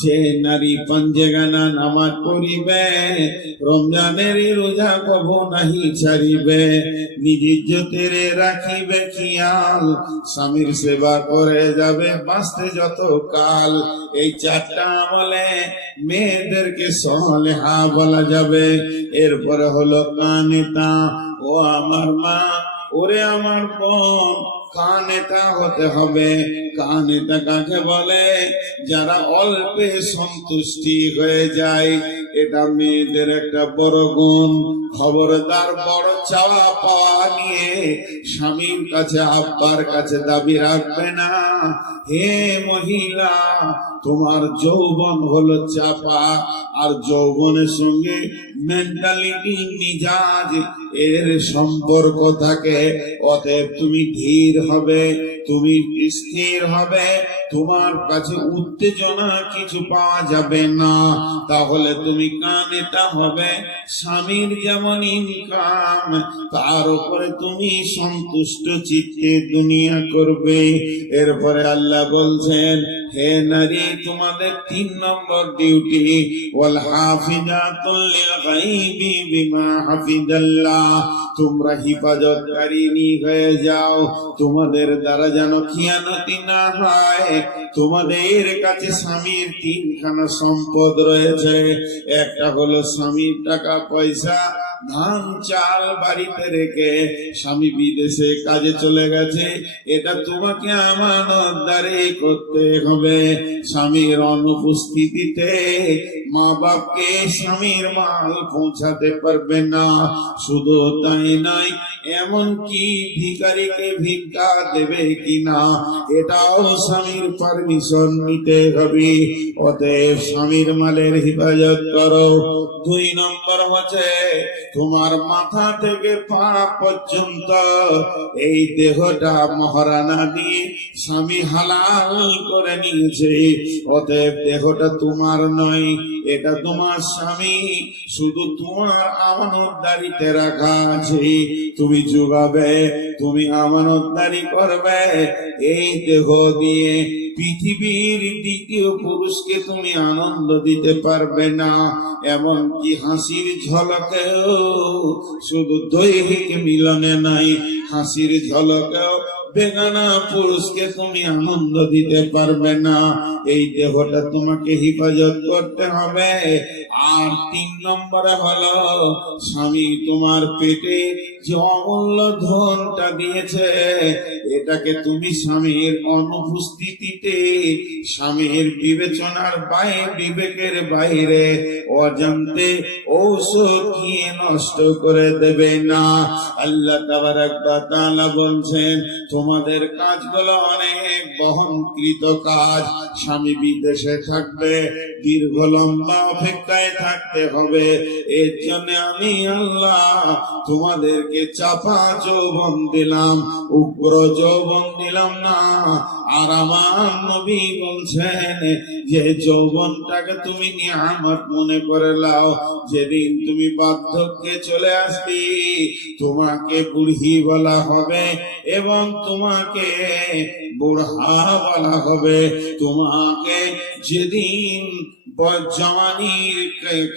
যে নারী পাঞ্জেগানা নামাজ পড়িবে, রমজানের রোজা কবু নাহি ছাড়িবে, নিজ ইজ্জতের রাখিবে খেয়াল, স্বামীর সেবা করে যাবে বাঁচতে যত কাল। এই চারটা আমলে মেয়েদেরকে সলেহা বলা যাবে। এরপরে হলো কানেতা। ও আমার মা, ওরে আমার বোন, কানেতা হতে হবে। কানেতা কাকে বলে? যারা অল্পে সন্তুষ্টি হয়ে যায়। এটা মেয়েদের একটা বড় গুণ। খবরদার বড় চাওয়া পাওয়া নিয়ে স্বামীর কাছে আব্বার কাছে দাবি রাখবে না। হে মহিলা, তোমার যৌবন হলো চাপা, আর যৌবনের সঙ্গে মেন্টালিটি মিজাজ এর সম্পর্ক থাকে। অতএব তুমি ধীর হবে, তুমি স্থির হবে, তোমার কাছে উত্তেজনা কিছু পাওয়া যাবে না। তাহলে তুমি কানেতা হবে। স্বামীর যেমন ইনকাম, তার উপরে তুমি সন্তুষ্ট চিত্তে দুনিয়া করবে। এরপরে আল্লাহ বলছেন, হে নারী, তোমাদের 3 নম্বর ডিউটি, ওয়াল হাফিজাতুল লিল গায়বি বিমা হাফিজাল্লাহ। তোমরা হিফাজতকারিনী হয়ে যাও, তোমাদের দ্বারা যেন খিয়ানতি না হয়। তোমাদের কাছে স্বামীর 3খানা সম্পদ রয়েছে। একটা হলো স্বামীর টাকা পয়সা, ধান চাল বাড়িতে রেখে স্বামী বিদেশে কাজে চলে গেছে, এটা তোমাকে আমানতদারি করতে হবে। স্বামীর অনুপস্থিতিতে মা বাপকে স্বামীর মাল পৌঁছাতে পারবে না। শুধু তাই নয়, এমন কি ভিখারিকে ভিক্ষা দেবে কিনা এটাও স্বামীর পারমিশন নিতে হবে। অতএব স্বামীর মালের হেফাজত করো। 2 নম্বর হচ্ছে, তোমার মাথা থেকে পা পর্যন্ত এই দেহটা মহারানা দিয়ে স্বামী হালাল করে নিয়েছে। অতএব দেহটা তোমার নয়, এটা তোমার স্বামী, শুধু তোমার আমানতদারিতে রাখা আছে। তুমি যোগাবে, তুমি আমানতদারি করবে। এই দেহ দিয়ে পৃথিবীর দ্বিতীয় পুরুষকে তুমি আনন্দ দিতে পারবে না। এমনকি হাসির ঝলকেও, শুধু দৈহিক মিলনে নাই, হাসির ঝলকেও বেগানা পুরুষকে তুমি আনন্দ দিতে পারবে না। এই দেহটা তোমাকে হেফাজত করতে হবে। আর 3 নম্বরে হলো, স্বামী তোমার পেটে যে অমূল্য ধনটা দিয়েছে, এটাকে তুমি স্বামীর অনুপস্থিতিতে, স্বামীর বিবেচনার বাইরে, বিবেকের বাইরে অজান্তে ঔষধ খেয়ে নষ্ট করে দেবে না। আল্লাহ তাবারক ওয়া তাআলা বলছেন, তোমাদের কাজগুলো অনেক বহনকৃত কাজ। স্বামী বিদেশে থাকবে, দীর্ঘ লম্বা অপেক্ষায় থাকতে হবে। এর জন্য আমি আল্লাহ তোমাদেরকে চাপা যৌবন দিলাম, উগ্র যৌবন দিলাম না। আর আমার নবী বলছেন যে যৌবনটাকে তুমি নিয়ামত মনে করে লাও। যেদিন তুমি বার্ধক্যে চলে আসবি, তোমাকে বুড়ি বলা হবে এবং তোমাকে বুড়া বলা হবে। তোমাকে যেদিন জওয়ানির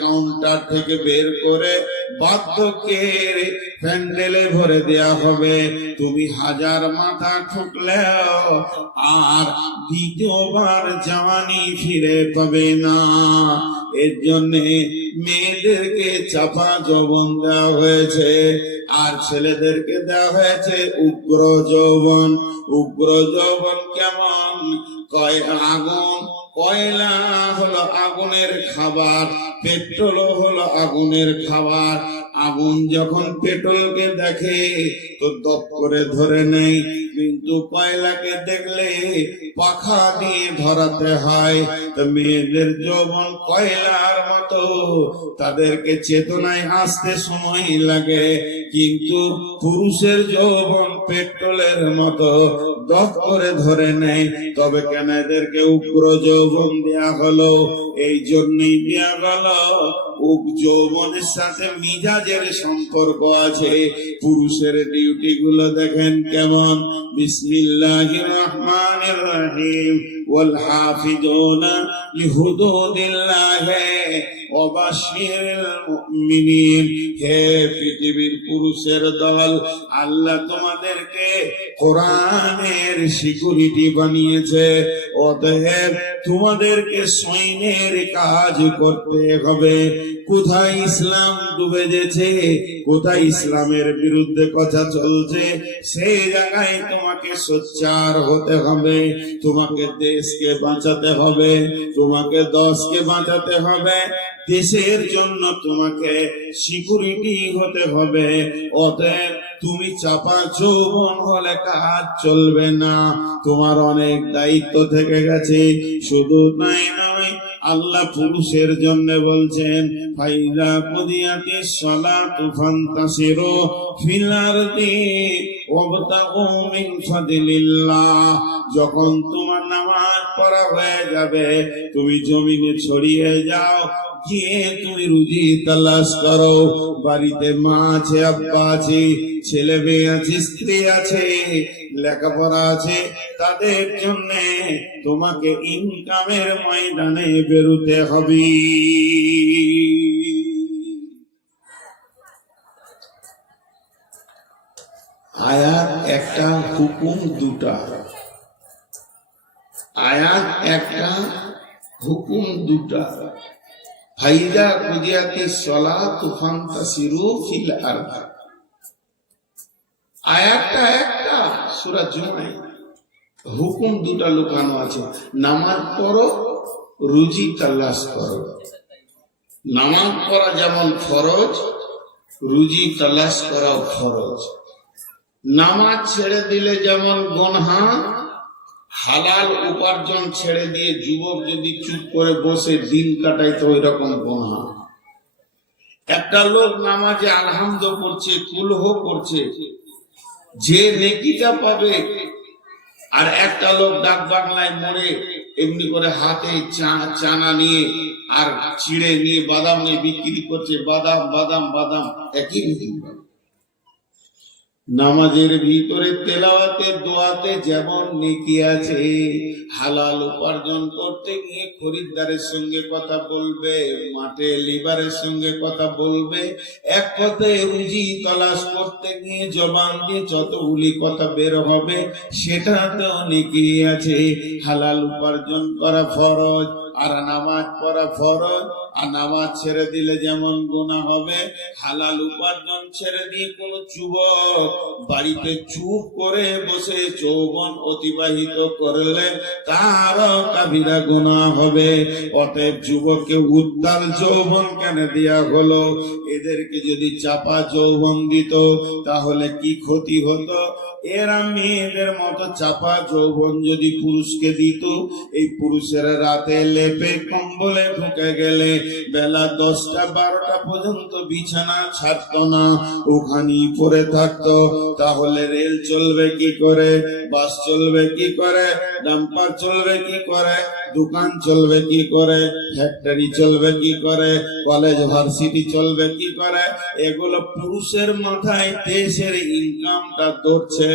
কাউন্টার থেকে বের করে বার্ধক্যের প্যান্ডেলে ভরে দেয়া হবে, তুমি 1000 মাথা ঠুকলেও আর দ্বিতীয়বার জওয়ানি ফিরে পাবে না। এর জন্য মেয়েদেরকে চাপা যৌবন দেওয়া হয়েছে, আর ছেলেদেরকে দেওয়া হয়েছে উগ্র যৌবন। উগ্র যৌবন কেমন? আগুন, কয়লা হলো আগুনের খাবার, পেট্রোল হলো আগুনের খাবার। আগুন যখন পেট্রোলকে দেখে তো দপ করে ধরে নেই, কিন্তু কয়লাকে দেখলে পাখা দিয়ে ধরাতে হয়। তো মেয়েদের যৌবন কয়লার মতো, তাদেরকে চেতনায় আসতে সময় লাগে, কিন্তু পুরুষের যৌবন পেট্রোলের মতো দপ করে ধরে নেয়। তবে কেন এদেরকে উগ্র যৌবন দেয়া হলো? এই জন্যই দেয়া গেল, যৌবনের সাথে মিজাজের সম্পর্ক আছে। পুরুষের ডিউটি গুলো দেখেন কেমন। বিসমিল্লাহির রহমানির রহিম। والحافظون لحدود الله وبشر المؤمنين হে পৃথিবীর পুরুষের দল, আল্লাহ তোমাদেরকে কোরআনের সিকিউরিটি বানিয়েছে। অতএব তোমাদেরকে সৈন্যের কাজ করতে হবে। কোথায় ইসলাম ডুবে গেছে, কোথায় ইসলামের বিরুদ্ধে কথা চলছে, সেই জায়গায় তোমাকে সোচ্চার হতে হবে। তোমাকে দেশকে বাঁচাতে হবে, তোমাকে দশকে বাঁচাতে হবে, দেশের জন্য তোমাকে সিকিউরিটি হতে হবে। অতএব তুমি চাপা যৌবন হলে কাজ চলবে না, তোমার অনেক দায়িত্ব থেকে গেছে। শুধু তাই নয়, আল্লাহ পুরুষের জন্য বলছেন, ফাইদা কুদিয়াতিস সালাতু ফান্তাসিরু ফিল আরদি ওয়াবতাগু মিন ফাদলিল্লাহ। যখন তোমার নামাজ পড়া হয়ে যাবে, তুমি জমিনে ছড়িয়ে যাও, গিয়ে তুমি রুজি তালাশ করো। বাড়িতে মা আছে, আব্বা আছে, ছেলে মেয়ে আছে, স্ত্রী আছে, লেখাপড়া আছে, তাদের জন্য তোমাকে ইনকামের ময়দানে বেরোতে হবে। আয়াত একটা, হুকুম দুটা। আয়াত একটা, হুকুম দুটা। ফাইদা কুদিয়াতিস সালাতু ফান্তাসিরু ফিল আরদি। আয়াতটা একটা, সূরা জুমায়। হুকুম দুটা লুকানো আছে। নামাজ পড়ো, রুজি তালাশ করো। নামাজ পড়া যেমন ফরজ, রুজি তালাশ করাও ফরজ। নামাজ ছেড়ে দিলে যেমন গুনাহ, হালাল উপার্জন ছেড়ে দিয়ে যুবক যদি চুপ করে বসে দিন কাটায় তো ওই রকম গুনাহ। একটা লোক নামাজে আলহামদ করছে, কুলহ করছে, যে নেকিটা পাবে, আর একটা লোক ডাক বাংলায় মরে এমনি করে হাতে চানা নিয়ে আর চিড়ে নিয়ে বাদাম নিয়ে বিক্রি করছে, বাদাম বাদাম বাদাম, একই নেকি। নামাজের ভিতরে তেলাওয়াতে দোয়াতে যেমন নেকি আছে, হালাল উপার্জন করতে গিয়ে খরিদ্দারের সঙ্গে কথা বলবে, মাঠে লিবারের সঙ্গে কথা বলবে, এক কথায় রুজি তালাশ করতে গিয়ে জবান দিয়ে যতগুলি কথা বের হবে, সেটাতেও নেকি আছে। হালাল উপার্জন করা ফরজ, আর নামাজ পড়া ফরজ। আর নামাজ ছেড়ে দিলে যেমন গুনাহ হবে, হালাল উপার্জন ছেড়ে দিয়ে কোন যুবক বাড়িতে চুপ করে বসে যৌবন অতিবাহিত করলে তারও কাবিরা গুনাহ হবে। অতএব যুবককে উত্তাল যৌবন কেন দেয়া হলো? এদেরকে যদি চাপা যৌবন দিত তাহলে কি ক্ষতি হতো? এরা মেয়েদের মতো চাপা যৌবন যদি পুরুষকে দিত, এই পুরুষেরা রাতে লেপে কম্বলে ঢুকে গেলে বেলা 10টা 12টা পর্যন্ত বিছানা ছাড়তো না, ওখানেই পড়ে থাকতো। তাহলে রেল চলবে কি করে, বাস চলবে কি করে, ডাম্পার চলবে কি করে, দোকান চলবে কি করে, ফ্যাক্টরি চলবে কি করে, কলেজ ভার্সিটি চলবে কি করে? এগুলো পুরুষের মাথায় দেশের ইনকামটা ধরছে।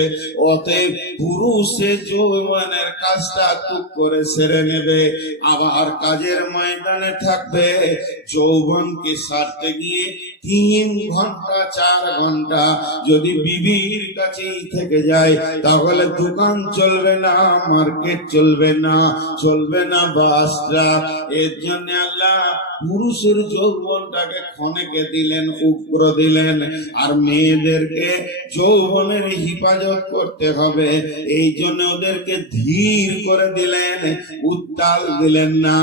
অতএব পুরুষে যৌবনের কাজটা টুক করে সেরে নেবে, আবার কাজের ময়দানে থাকবে। যৌবনকে সারতে গিয়ে 3 ঘন্টা 4 ঘন্টা যদি বিবির কাছেই থেকে যায়, তাহলে দোকান চলবে না, মার্কেট চলবে না, চলবে না বাসটা। এর জন্য আল্লাহ পুরুষের যৌবনটাকে ক্ষণেকে দিলেন, উগ্র দিলেন, আর মেয়েদেরকে যৌবনের হিফাজত করতে হবে। এই জন্য ওদেরকে ধীর করে দিলেন, উত্তাল দিলেন না।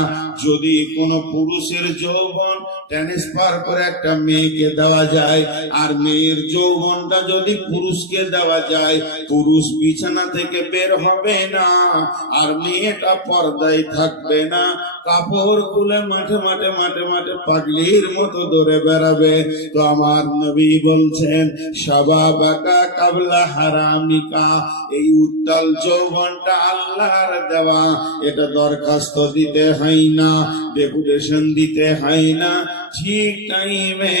যদি কোনো পুরুষের যৌবন ট্রান্সফার করে একটা মেয়েকে দেওয়া যায়, আর মেয়ের যৌবনটা যদি পুরুষকে দেওয়া যায়, পুরুষ বিছানা থেকে বের হবে না, আর মেয়েটা পর্দায় থাকবে না, কাপড় খুলে মাঠে মাঠে মাঠে মাঠে পাগলির মতো দৌড়ে বেড়াবে। তো আমার নবী বলছেন, শাবাবাকা কাবলা হারামিকা। এই উত্তাল যৌবনটা আল্লাহর দেওয়া, এটা দরখাস্ত দিতে হয় না, ডেপুটেশন দিতে হয় না, ঠিক টাইমে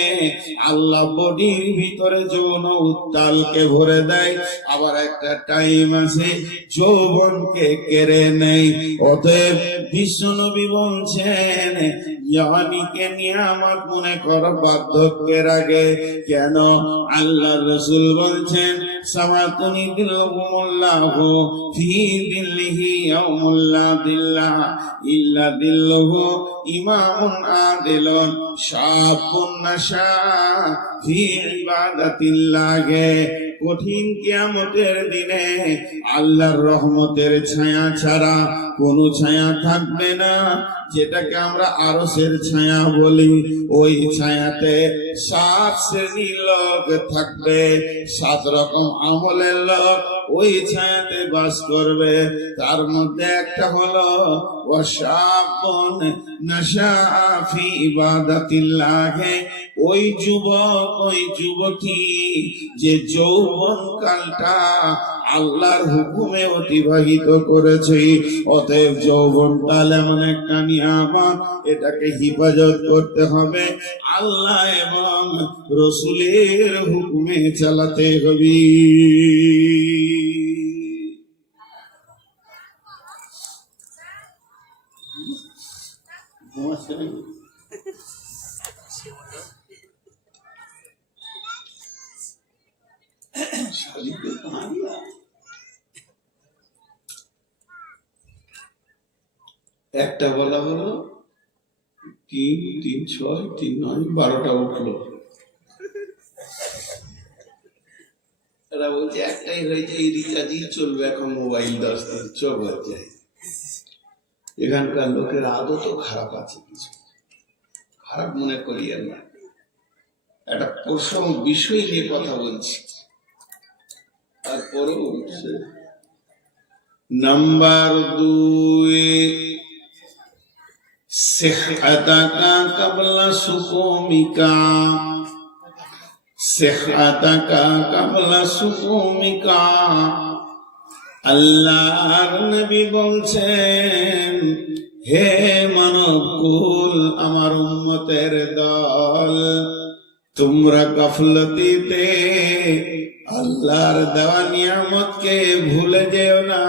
আল্লাহ বডির ভিতরে যৌন উত্তালকে ভরে দেয়। আবার একটা টাইম আছে যৌবনকে কেড়ে নেয়। অতএব বিশ্বনবী বলছেন ইয়ানিকে নিয়ামত মনে করো বার্ধক্যের আগে। কেন? আল্লাহ রাসূল বলছেন সামাতুনি দিল্লাহুমুল্লাহু ফি দিল্লিহি ইয়াউমুল্লা দিল্লা ইল্লা দিল্লুহু ইমামুন আদিলুন শাবুন নাশা ফি ইবাদাতিল্লাহ। কঠিন কিয়ামতের দিনে আল্লাহর রহমতের ছায়া ছাড়া কোনো ছায়া থাকবে না, যেটাকে আমরা আরশের ছায়া বলি। ওই ছায়াতে 7 শ্রেণীর লোক থাকবে, 7 রকম আমলের লোক ওই ছায়াতে বাস করবে। তার মধ্যে একটা হলো ওয়াশাবুন নাশা ফি ইবাদাতিল্লাহ। ওই যুবক, ওই যুবতী যে যৌবন কালটা আল্লাহর হুকুমে অতিবাহিত করেছে। অতএব যৌবন কাল এমন একটা নিয়ামত, এটাকে হিফাজত করতে হবে, আল্লাহ এবং রসুলের হুকুমে চালাতে হবে। একটা বলা হলো 3, 3, 6, 3, 9, 12টা উঠলো। এরা বলছে একটাই হয়েছে, এই রিচার্জই চলবে এখন, মোবাইল 10 দিন চল যায়। এখানকার লোকের আদতও খারাপ আছে, কিছু খারাপ মনে করি আর না। একটা প্রসঙ্গ বিষয় নিয়ে কথা বলছি, তারপরেও নাম্বার 2 সিহআতাকা ক্বাবলা সুকুমিকা। সিহআতাকা ক্বাবলা সুকুমিকা। আল্লাহর নবী বলছেন হে মানব কুল, আমার উম্মতের দল, তোমরা গাফলতিতে আল্লাহর দেওয়া নিয়ামতকে ভুলে যেও না,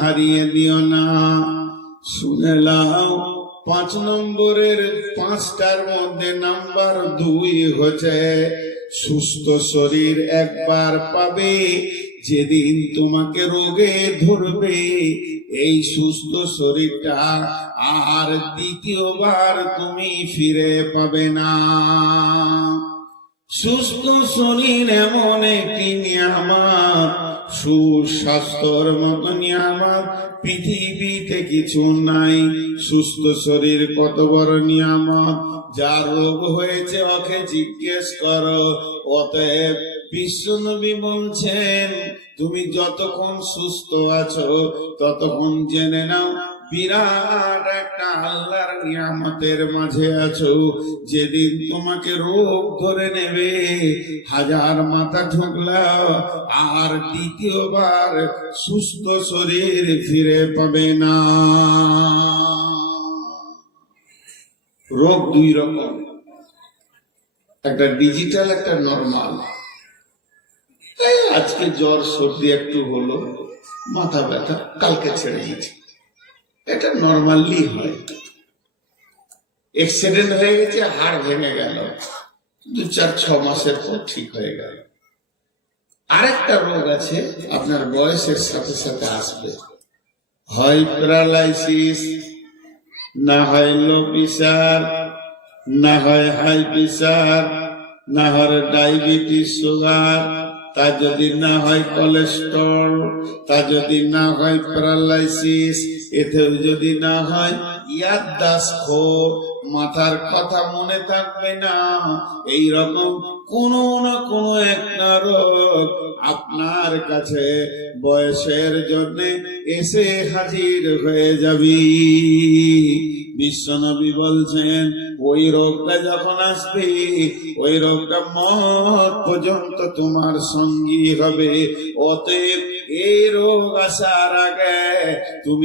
হারিয়ে দিও না। শুনে নাও, 5 নম্বরের 5টার মধ্যে নাম্বার 2 হচ্ছে সুস্থ শরীর একবার পাবে, যেদিন তোমাকে রোগে ধরবে এই সুস্থ শরীরটা আর দ্বিতীয়বার তুমি ফিরে পাবে না। সুস্থ শরীর এমন একটি নিয়ামত, সুস্বাস্থ্যর মতো নিয়ামত পৃথিবীতে কিছু নাই। সুস্থ শরীর কত বড় নিয়ামত, যার রোগ হয়েছে ওকে জিজ্ঞেস করো। অতএব বিশ্বনবী বলছেন তুমি যতক্ষণ সুস্থ আছো ততক্ষণ জেনে নাও বিরাট একটা আল্লাহর নিয়ামতের মাঝে আছো। যেদিন তোমাকে রোগ ধরে নেবে, 1000 মাথা ঠুকলাও আর দ্বিতীয়বার সুস্থ শরীর ফিরে পাবে না। রোগ 2 রকম, একটা ডিজিটাল, একটা নরমাল। আজকে জ্বর সর্দি একটু হলো, মাথা ব্যথা কালকে ছেড়ে গেছে, এটা নরমালি হয়। অ্যাক্সিডেন্ট হয়ে গেছে, হাড় ভেঙে গেল, 2-4-6 মাসের পর ঠিক হয়ে গেল। আরেকটা রোগ আছে আপনার বয়সের সাথে সাথে আসবে, হয় প্যারালাইসিস, না হয় লো প্রেসার, না হয় হাই প্রেসার, না হয় ডায়াবেটিস সুগার, তা যদি না হয় কোলেস্ট্রল, তা যদি না হয় প্যারালাইসিস, এতেও যদি না হয় ইয়াদদাস্ত, মাথার কথা মনে থাকবে না, এই রকম কোন না কোন একটা রোগ আপনার কাছে বয়সের জন্য এসে হাজির হয়ে যাবে। বিশ্বনবী বলছেন ওই রোগটা যখন আসবে, ওই রোগটা মত পর্যন্ত তোমার সঙ্গী হবে। অতএব এই রোগ আসার আগে তুমি